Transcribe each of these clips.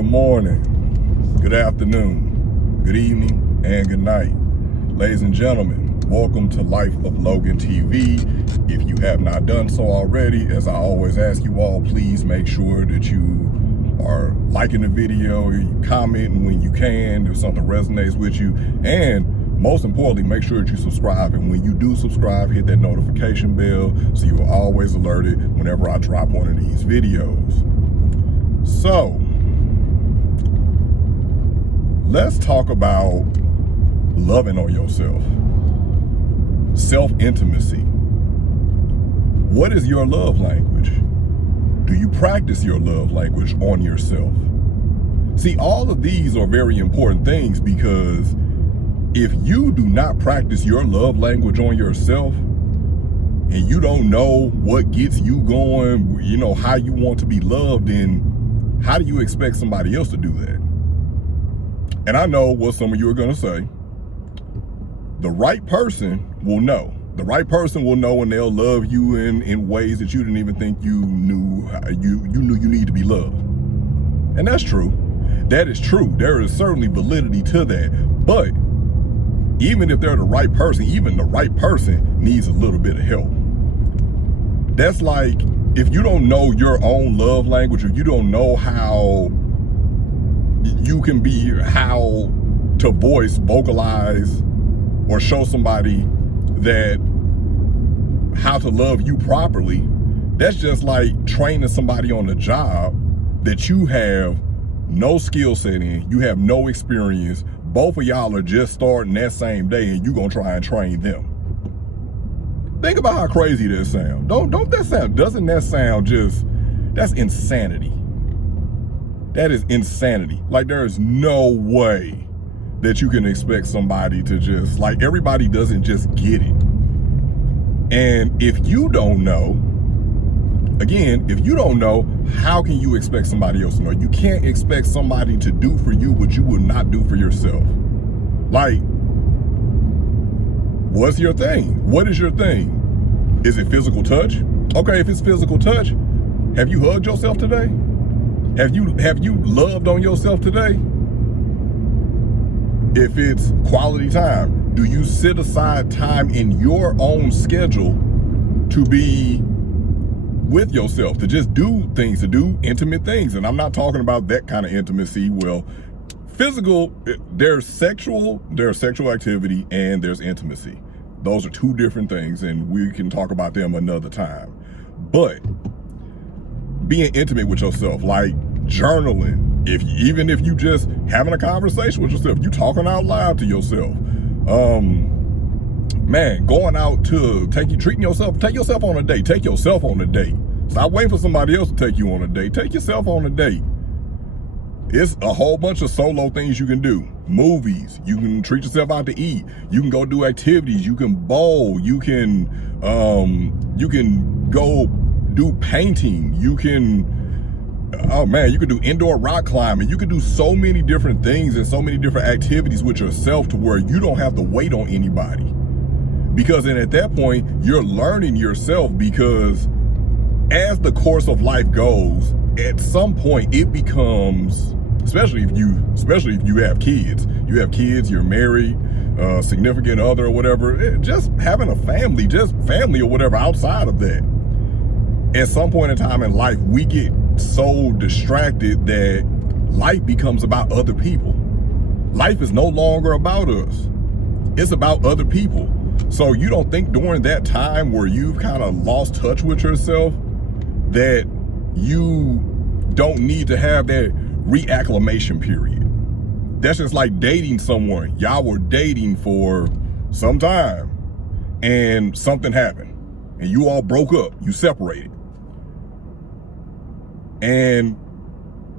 Good morning, good afternoon, good evening, and good night. Ladies and gentlemen, welcome to Life of Logan TV. If you have not done so already, as I always ask you all, please make sure that you are liking the video, you commenting when you can, if something resonates with you, and most importantly, make sure that you subscribe. And when you do subscribe, hit that notification bell so you are always alerted whenever I drop one of these videos. So, let's talk about loving on yourself. Self-intimacy. What is your love language? Do you practice your love language on yourself? See, all of these are very important things, because if you do not practice your love language on yourself and you don't know what gets you going, you know, how you want to be loved, then how do you expect somebody else to do that? And I know what some of you are going to say. The right person will know. The right person will know, and they'll love you in ways that you didn't even think you knew you need to be loved. And that's true. That is true. There is certainly validity to that. But even if they're the right person, even the right person needs a little bit of help. That's like, if you don't know your own love language, or you don't know how to vocalize, or show somebody that how to love you properly, that's just like training somebody on a job that you have no skill set in, you have no experience. Both of y'all are just starting that same day, and you gonna try and train them. Think about how crazy that sounds. Doesn't that sound just, that's insanity. That is insanity. Like, there is no way that you can expect somebody to just, like, everybody doesn't just get it. And if you don't know, again, if you don't know, how can you expect somebody else to know? You can't expect somebody to do for you what you would not do for yourself. Like, what's your thing? What is your thing? Is it physical touch? Okay, if it's physical touch, have you hugged yourself today? Have you loved on yourself today? If it's quality time, do you set aside time in your own schedule to be with yourself, to just do things, to do intimate things? And I'm not talking about that kind of intimacy. Well, physical, there's sexual activity, and there's intimacy. Those are two different things, and we can talk about them another time. But being intimate with yourself, like journaling, even if you just having a conversation with yourself, you talking out loud to yourself, man, going out to take yourself on a date. Take yourself on a date. Stop waiting for somebody else to take you on a date. Take yourself on a date. It's a whole bunch of solo things you can do. Movies. You can treat yourself out to eat. You can go do activities. You can bowl. You can go do painting. You can, oh man, you can do indoor rock climbing. You can do so many different things and so many different activities with yourself, to where you don't have to wait on anybody. Because then at that point, you're learning yourself, because as the course of life goes, at some point it becomes, especially if you have kids, you're married, significant other or whatever, just having a family, or whatever outside of that. At some point in time in life, we get so distracted that life becomes about other people. Life is no longer about us. It's about other people. So you don't think during that time where you've kind of lost touch with yourself that you don't need to have that reacclimation period? That's just like dating someone. Y'all were dating for some time and something happened and you all broke up, you separated. And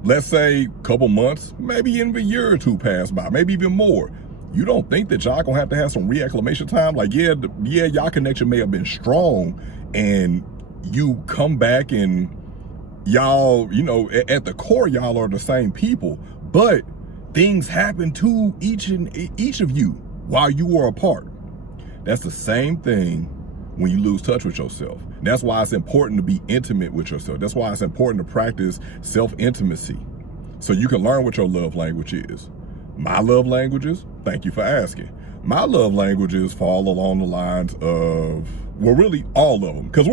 let's say a couple months, maybe even a year or two passed by, maybe even more. You don't think that y'all gonna have to have some reacclimation time? Like, yeah, y'all connection may have been strong, and you come back and y'all, you know, at the core, y'all are the same people, but things happen to each of you while you were apart. That's the same thing when you lose touch with yourself. That's why it's important to be intimate with yourself. That's why it's important to practice self-intimacy. So you can learn what your love language is. My love languages, thank you for asking. My love languages fall along the lines of, well, really all of them, because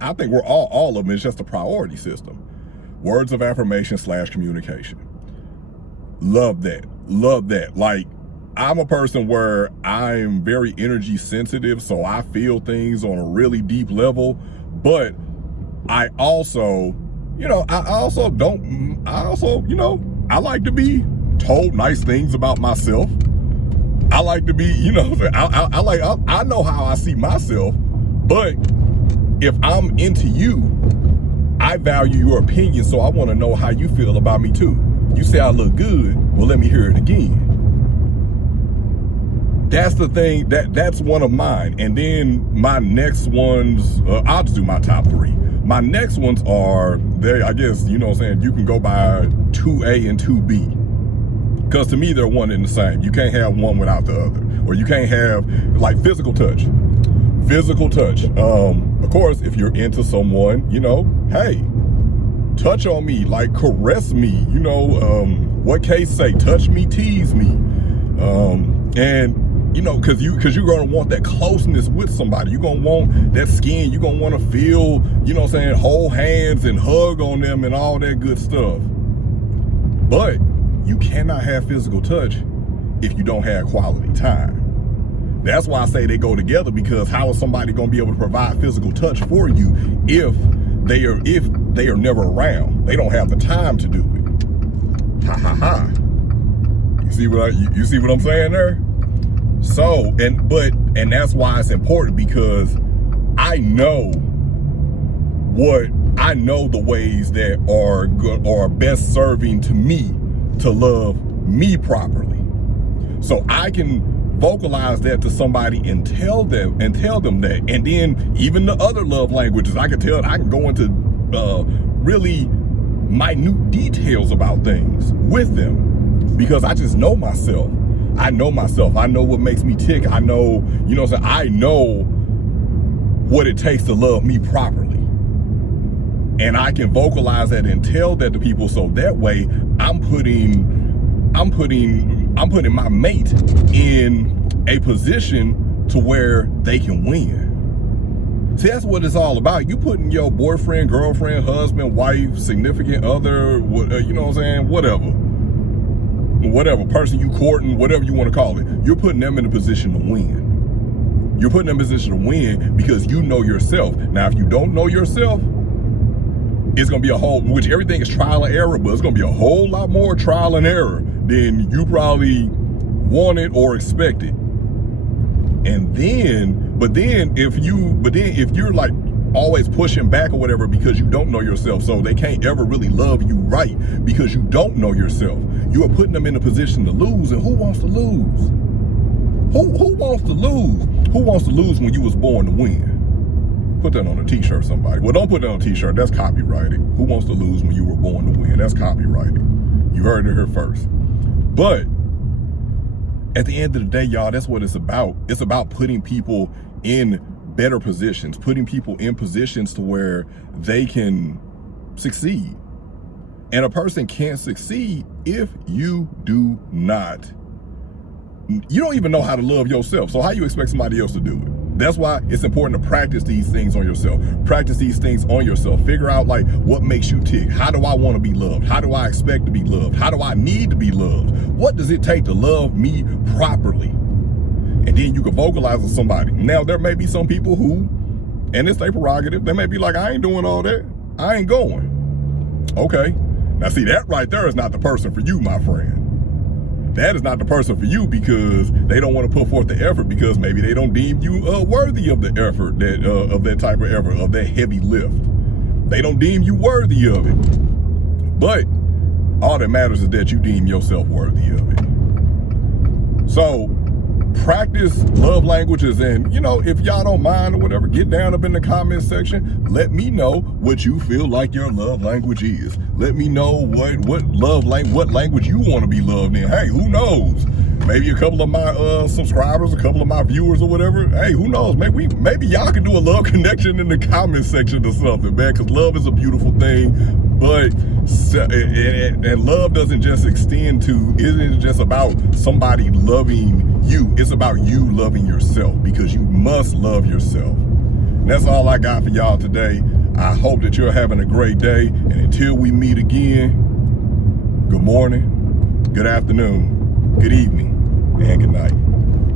I think we're all of them. It's just a priority system. Words of affirmation / communication. Love that. Like, I'm a person where I'm very energy sensitive, so I feel things on a really deep level, but I also, I like to be told nice things about myself. I like to be, I know how I see myself, but if I'm into you, I value your opinion, so I want to know how you feel about me too. You say I look good, well, let me hear it again. That's the thing, that's one of mine. And then my next ones, I'll just do my top 3. My next ones are, I guess, you can go by 2A and 2B. Because to me, they're one and the same. You can't have one without the other. Or you can't have, like, physical touch. Of course, if you're into someone, hey, touch on me, like caress me, what case say, touch me, tease me. Because you're going to want that closeness with somebody. You're going to want that skin. You're going to want to feel, hold hands and hug on them and all that good stuff. But you cannot have physical touch if you don't have quality time. That's why I say they go together, because how is somebody going to be able to provide physical touch for you if they are never around? They don't have the time to do it. Ha ha ha. You see what I'm saying there? So, and that's why it's important, because I know the ways that are best serving to me to love me properly. So I can vocalize that to somebody and tell them that. And then even the other love languages, I can go into really minute details about things with them, because I just know myself. I know what makes me tick. I know, I know what it takes to love me properly. And I can vocalize that and tell that to people, so that way I'm putting my mate in a position to where they can win. See, that's what it's all about. You putting your boyfriend, girlfriend, husband, wife, significant other, whatever person you courting, whatever you want to call it, you're putting them in a position to win. You're putting them in a position to win because you know yourself. Now, if you don't know yourself, it's going to be which everything is trial and error, but it's going to be a whole lot more trial and error than you probably wanted or expected. And then, if you're like always pushing back or whatever because you don't know yourself, so they can't ever really love you right because you don't know yourself, you are putting them in a position to lose. And who wants to lose? Who wants to lose? Who wants to lose when you was born to win? Put that on a t-shirt, somebody. Well, don't put that on a t-shirt. That's copyrighted. Who wants to lose when you were born to win? That's copyrighted. You heard it here first. But at the end of the day, y'all, that's what it's about. It's about putting people in better positions, putting people in positions to where they can succeed. And a person can't succeed if you don't even know how to love yourself. So how you expect somebody else to do it? That's why it's important to practice these things on yourself. Practice these things on yourself. Figure out, like, what makes you tick. How do I want to be loved? How do I expect to be loved? How do I need to be loved? What does it take to love me properly? And then you can vocalize with somebody. Now, there may be some people who, and it's their prerogative, they may be like, I ain't doing all that. I ain't going. Okay. Now, see, that right there is not the person for you, my friend. That is not the person for you because they don't want to put forth the effort, because maybe they don't deem you worthy of the effort, of that type of effort, of that heavy lift. They don't deem you worthy of it. But all that matters is that you deem yourself worthy of it. So practice love languages, and if y'all don't mind or whatever, get down up in the comment section. Let me know what you feel like your love language is. Let me know what language you want to be loved in. Hey, who knows? Maybe a couple of my subscribers, a couple of my viewers or whatever. Hey, who knows? Maybe y'all can do a love connection in the comment section or something, man, because love is a beautiful thing. But And love doesn't just extend to, isn't just about somebody loving you. It's about you loving yourself, because you must love yourself. And that's all I got for y'all today. I hope that you're having a great day. And until we meet again, good morning, good afternoon, good evening, and good night.